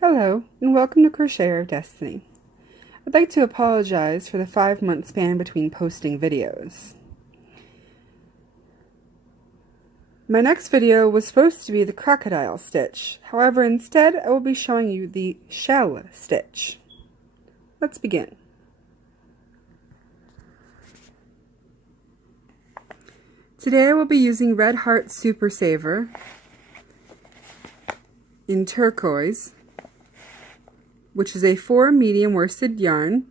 Hello, and welcome to Crocheter of Destiny. I'd like to apologize for the 5-month span between posting videos. My next video was supposed to be the crocodile stitch, however instead I will be showing you the shell stitch. Let's begin. Today I will be using Red Heart Super Saver in turquoise, which is a 4 medium worsted yarn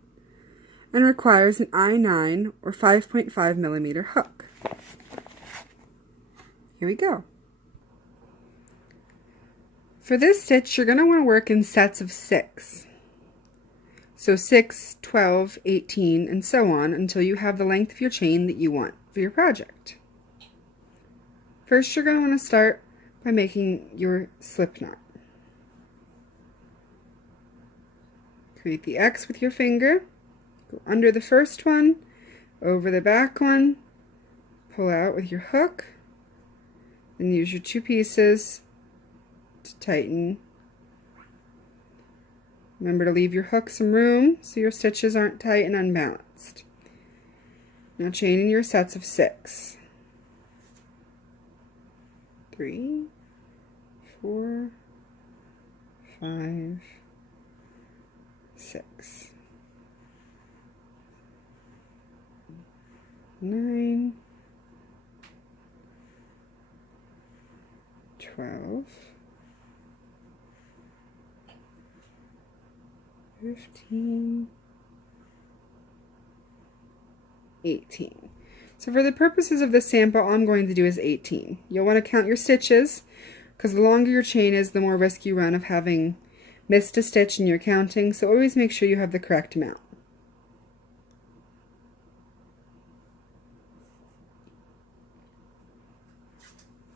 and requires an I9 or 5.5 millimeter hook. Here we go. For this stitch, you're going to want to work in sets of 6. So 6, 12, 18, and so on until you have the length of your chain that you want for your project. First, you're going to want to start by making your slip knot. Create the X with your finger, go under the first one, over the back one, pull out with your hook, and use your 2 pieces to tighten. Remember to leave your hook some room so your stitches aren't tight and unbalanced. Now chain in your sets of 6. 3, 4, 5, 6, 9, 12, 15, 18. So for the purposes of this sample, all I'm going to do is 18. You'll want to count your stitches, because the longer your chain is, the more risk you run of having missed a stitch in your counting, so always make sure you have the correct amount.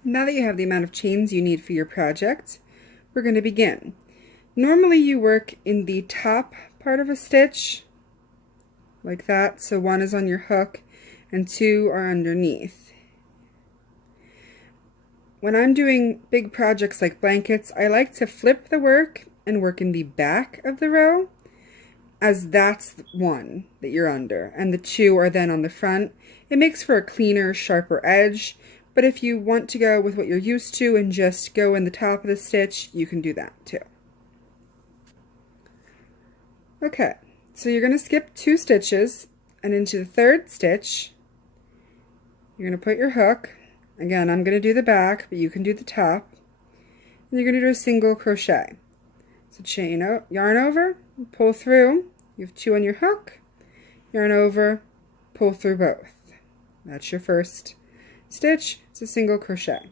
Now that you have the amount of chains you need for your project, we're going to begin. Normally you work in the top part of a stitch, like that, so 1 is on your hook and 2 are underneath. When I'm doing big projects like blankets, I like to flip the work and work in the back of the row, as that's 1 that you're under, and the 2 are then on the front. It makes for a cleaner, sharper edge, but if you want to go with what you're used to and just go in the top of the stitch, you can do that too. Okay, so you're going to skip 2 stitches, and into the 3rd stitch, you're going to put your hook. Again, I'm going to do the back, but you can do the top. And you're going to do a single crochet. So chain out, yarn over, pull through. You have 2 on your hook, yarn over, pull through both. That's your first stitch. It's a single crochet.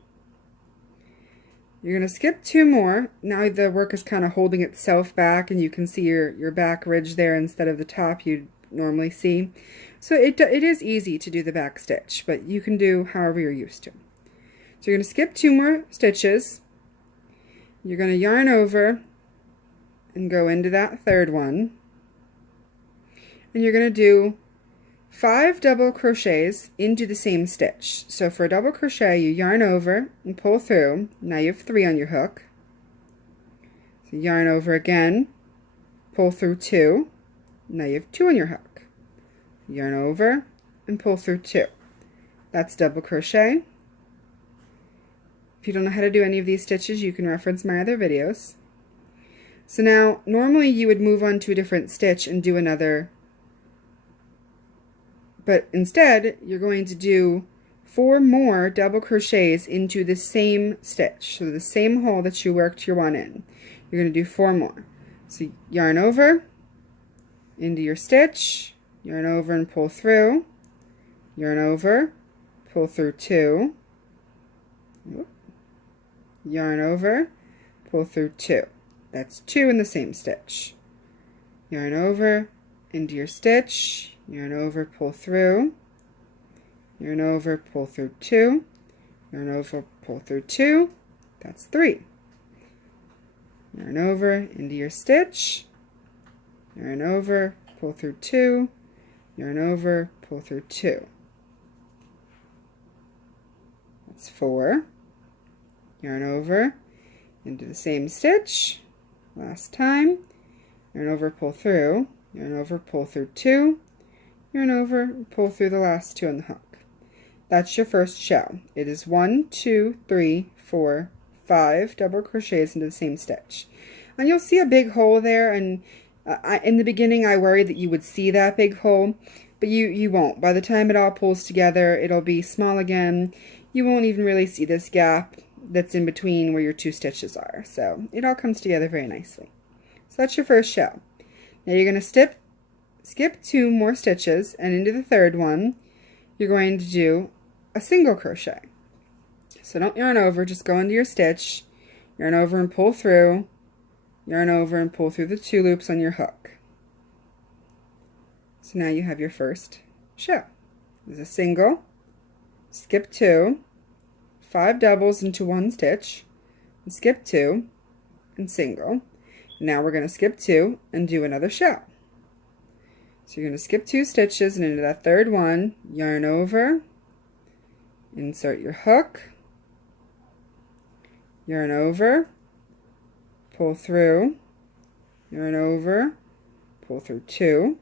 You're going to skip 2 more. Now the work is kind of holding itself back, and you can see your back ridge there instead of the top you'd normally see. So it is easy to do the back stitch, but you can do however you're used to. So you're going to skip 2 more stitches. You're going to yarn over and go into that 3rd one. And you're going to do 5 double crochets into the same stitch. So for a double crochet, you yarn over and pull through. Now you have 3 on your hook. So yarn over again, pull through 2. Now you have 2 on your hook. Yarn over and pull through 2. That's double crochet. If you don't know how to do any of these stitches, you can reference my other videos. So now, normally you would move on to a different stitch and do another, but instead you're going to do 4 more double crochets into the same stitch. So the same hole that you worked your 1 in. You're going to do 4 more. So yarn over into your stitch, yarn over and pull through, yarn over, pull through 2, yarn over, pull through 2. That's 2 in the same stitch. Yarn over into your stitch, yarn over, pull through, yarn over, pull through 2, yarn over, pull through 2. That's 3. Yarn over into your stitch, yarn over, pull through 2, yarn over, pull through 2. That's 4. Yarn over into the same stitch, Last time, yarn over, pull through, yarn over, pull through 2, yarn over, pull through the last 2 on the hook. That's your first shell. It is 1, 2, 3, 4, 5 double crochets into the same stitch. And you'll see a big hole there, and in the beginning I worried that you would see that big hole, but you won't. By the time it all pulls together, it'll be small again. You won't even really see this gap that's in between where your 2 stitches are. So it all comes together very nicely. So that's your first shell. Now you're going to skip 2 more stitches, and into the third one you're going to do a single crochet. So don't yarn over, just go into your stitch, yarn over and pull through, yarn over and pull through the 2 loops on your hook. So now you have your first shell. There's a single, skip 2, 5 doubles into 1 stitch, and skip 2, and single. Now we're going to skip 2 and do another shell. So you're going to skip 2 stitches, and into that third one, yarn over, insert your hook, yarn over, pull through, yarn over, pull through 2,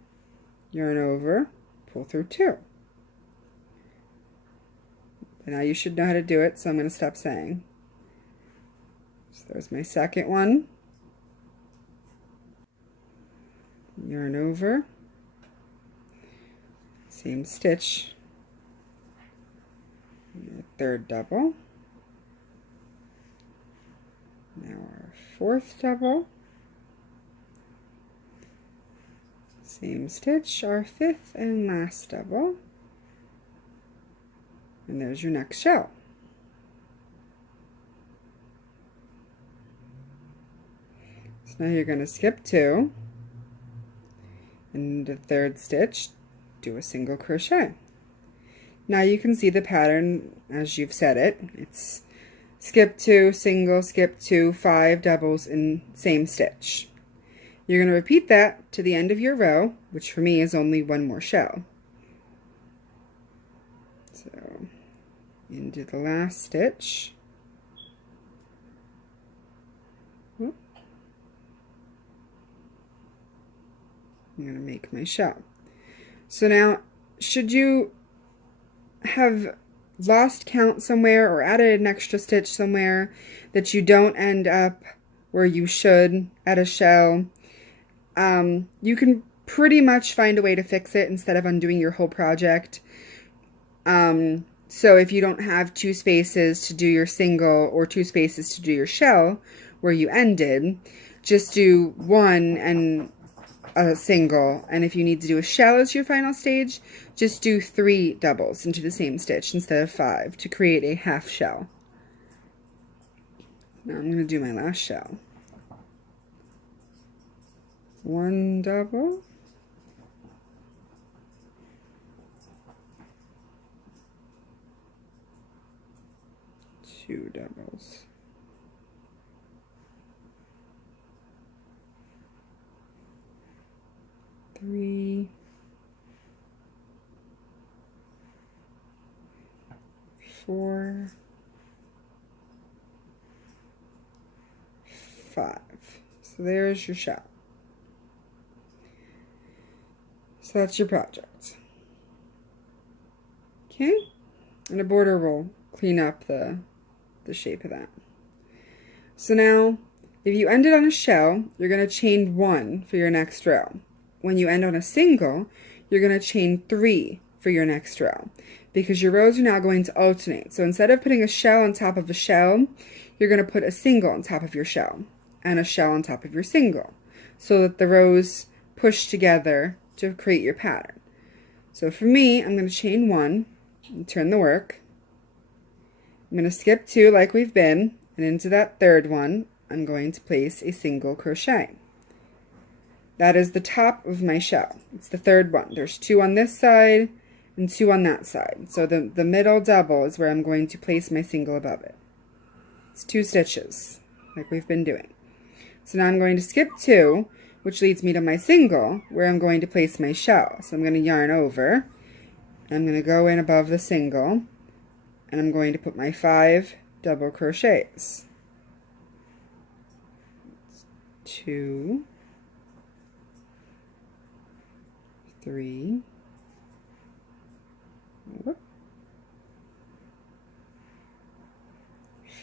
yarn over, pull through 2. And now you should know how to do it, so I'm going to stop saying. So there's my second one. Yarn over, same stitch, third double. Now our fourth double, same stitch, our fifth and last double, and there's your next shell. So now you're going to skip 2, and the third stitch, do a single crochet. Now you can see the pattern as you've said it. It's skip 2, single, skip 2, 5 doubles in same stitch. You're going to repeat that to the end of your row, which for me is only 1 more shell. So into the last stitch. I'm going to make my shell. So now, should you have lost count somewhere or added an extra stitch somewhere that you don't end up where you should at a shell, you can pretty much find a way to fix it instead of undoing your whole project. So if you don't have 2 spaces to do your single or 2 spaces to do your shell where you ended, just do 1 and a single, and if you need to do a shell as your final stage, just do 3 doubles into the same stitch instead of 5 to create a half shell. Now I'm going to do my last shell. 1 double, 2 doubles, 3, 4, 5. So there's your shell. So that's your project. Okay, and a border will clean up the shape of that. So now, if you ended on a shell, you're going to chain 1 for your next row. When you end on a single, you're going to chain 3 for your next row, because your rows are now going to alternate. So instead of putting a shell on top of a shell, you're going to put a single on top of your shell and a shell on top of your single, so that the rows push together to create your pattern. So for me, I'm going to chain 1 and turn the work. I'm going to skip 2 like we've been, and into that third one, I'm going to place a single crochet. That is the top of my shell. It's the third one. There's 2 on this side and 2 on that side. So the middle double is where I'm going to place my single above it. It's 2 stitches, like we've been doing. So now I'm going to skip 2, which leads me to my single, where I'm going to place my shell. So I'm going to yarn over, and I'm going to go in above the single, and I'm going to put my 5 double crochets. 2, 3,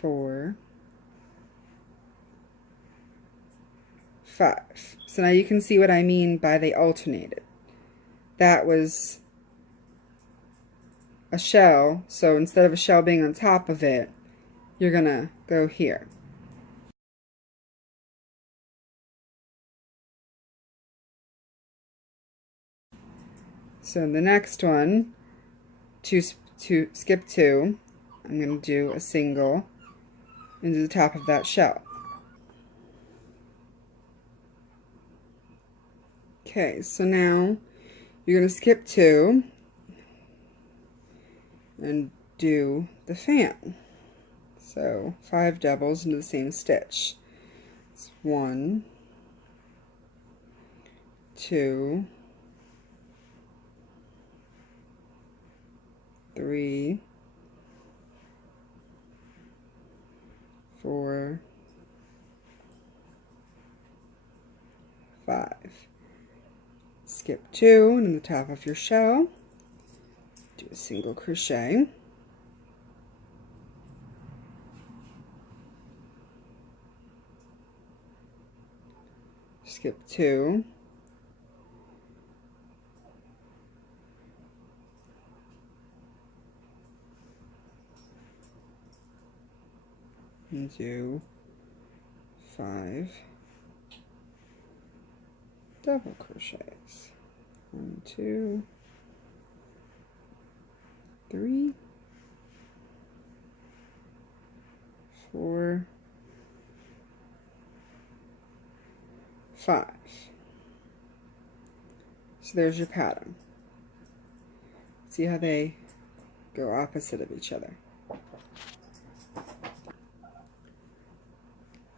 4, 5. So now you can see what I mean by they alternated. That was a shell, so instead of a shell being on top of it, you're gonna go here. So in the next one, to skip 2, I'm going to do a single into the top of that shell. Okay, so now you're going to skip 2 and do the fan. So 5 doubles into the same stitch. It's 1, 2, 3, 4, 5. Skip 2 and in the top of your shell, do a single crochet. Skip 2. And do 5 double crochets. 1, 2, 3, 4, 5. So there's your pattern. See how they go opposite of each other.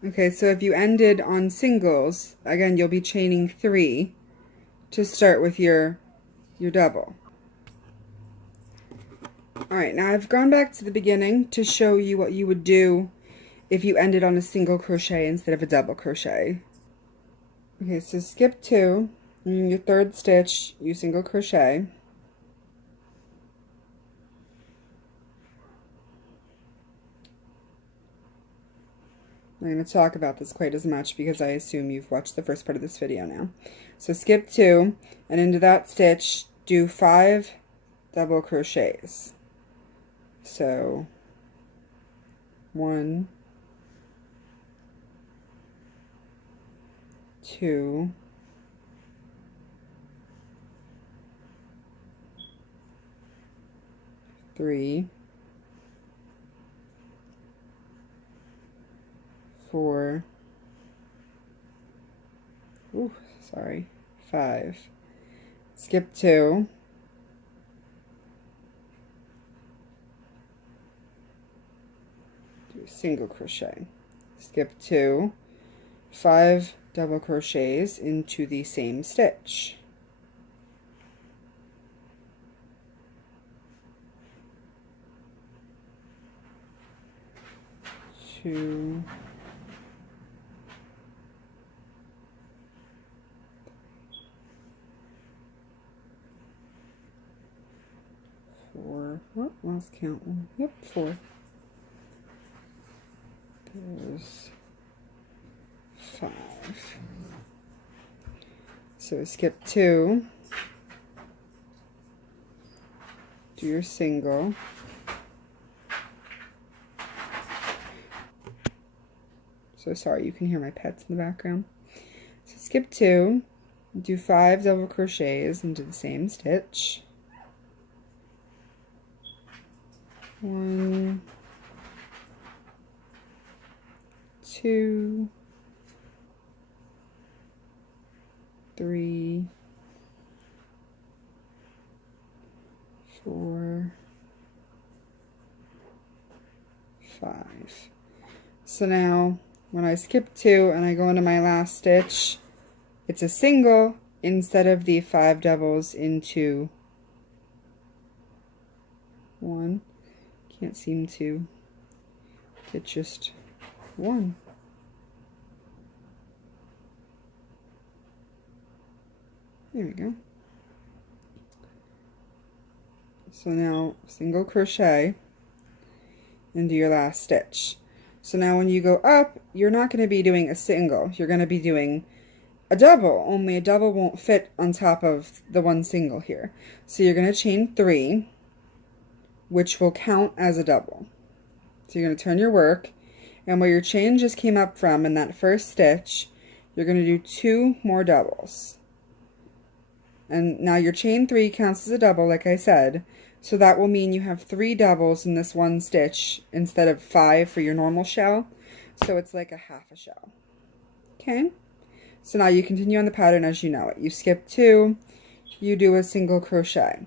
Okay, so if you ended on singles, again, you'll be chaining 3 to start with your double. Alright, now I've gone back to the beginning to show you what you would do if you ended on a single crochet instead of a double crochet. Okay, so skip 2, and in your third stitch, you single crochet. I'm going to talk about this quite as much because I assume you've watched the first part of this video now. So skip 2, and into that stitch, do 5 double crochets. So 1, 2, 3, 4, 5. Skip 2. Do a single crochet. Skip 2. 5 double crochets into the same stitch. 2, 4. Oh, lost count one. Yep, 4. There's 5. So skip 2. Do your single. So sorry, you can hear my pets in the background. So skip 2. Do 5 double crochets into the same stitch. 1, 2, 3, 4, 5. So now when I skip 2 and I go into my last stitch, it's a single instead of the 5 doubles into 1. Can't seem to get just 1. There we go. So now single crochet into your last stitch. So now when you go up, you're not going to be doing a single, you're going to be doing a double, only a double won't fit on top of the one single here. So you're going to chain 3, which will count as a double. So you're going to turn your work, and where your chain just came up from in that first stitch, you're going to do 2 more doubles. And now your chain 3 counts as a double, like I said, so that will mean you have 3 doubles in this one stitch instead of 5 for your normal shell. So it's like a half a shell. Okay? So now you continue on the pattern as you know it. You skip 2, you do a single crochet.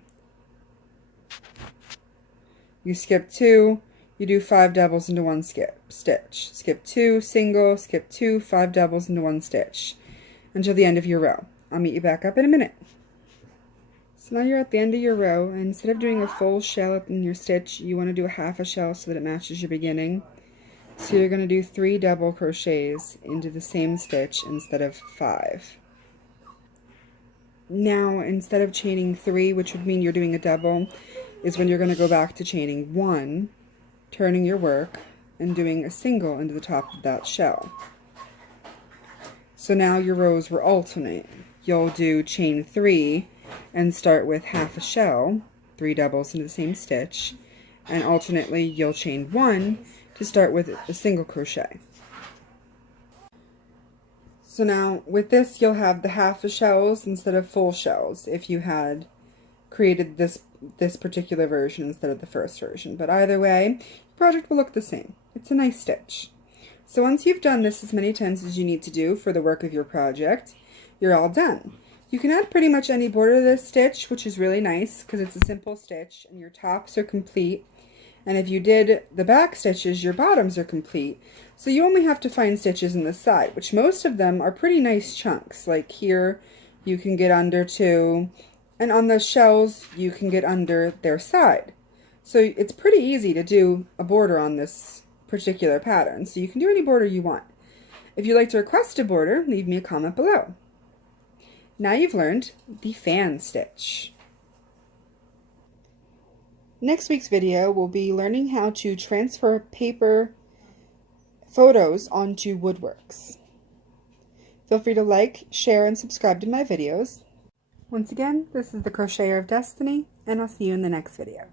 You skip 2, you do 5 doubles into one stitch. Skip 2, single, skip 2, 5 doubles into one stitch until the end of your row. I'll meet you back up in a minute. So now you're at the end of your row, and instead of doing a full shell in your stitch, you want to do a half a shell so that it matches your beginning. So you're going to do 3 double crochets into the same stitch instead of 5. Now, instead of chaining 3, which would mean you're doing a double, is when you're going to go back to chaining 1, turning your work, and doing a single into the top of that shell. So now your rows will alternate. You'll do chain 3 and start with half a shell, 3 doubles into the same stitch, and alternately you'll chain 1 to start with a single crochet. So now with this you'll have the half a shells instead of full shells if you had created this particular version instead of the first version. But either way, the project will look the same. It's a nice stitch. So once you've done this as many times as you need to do for the work of your project, you're all done. You can add pretty much any border to this stitch, which is really nice because it's a simple stitch and your tops are complete. And if you did the back stitches, your bottoms are complete. So you only have to find stitches in the side, which most of them are pretty nice chunks. Like here, you can get under 2, and on the shells, you can get under their side. So it's pretty easy to do a border on this particular pattern. So you can do any border you want. If you'd like to request a border, leave me a comment below. Now you've learned the fan stitch. Next week's video will be learning how to transfer paper photos onto woodworks. Feel free to like, share, and subscribe to my videos. Once again, this is the Crocheter of Destiny, and I'll see you in the next video.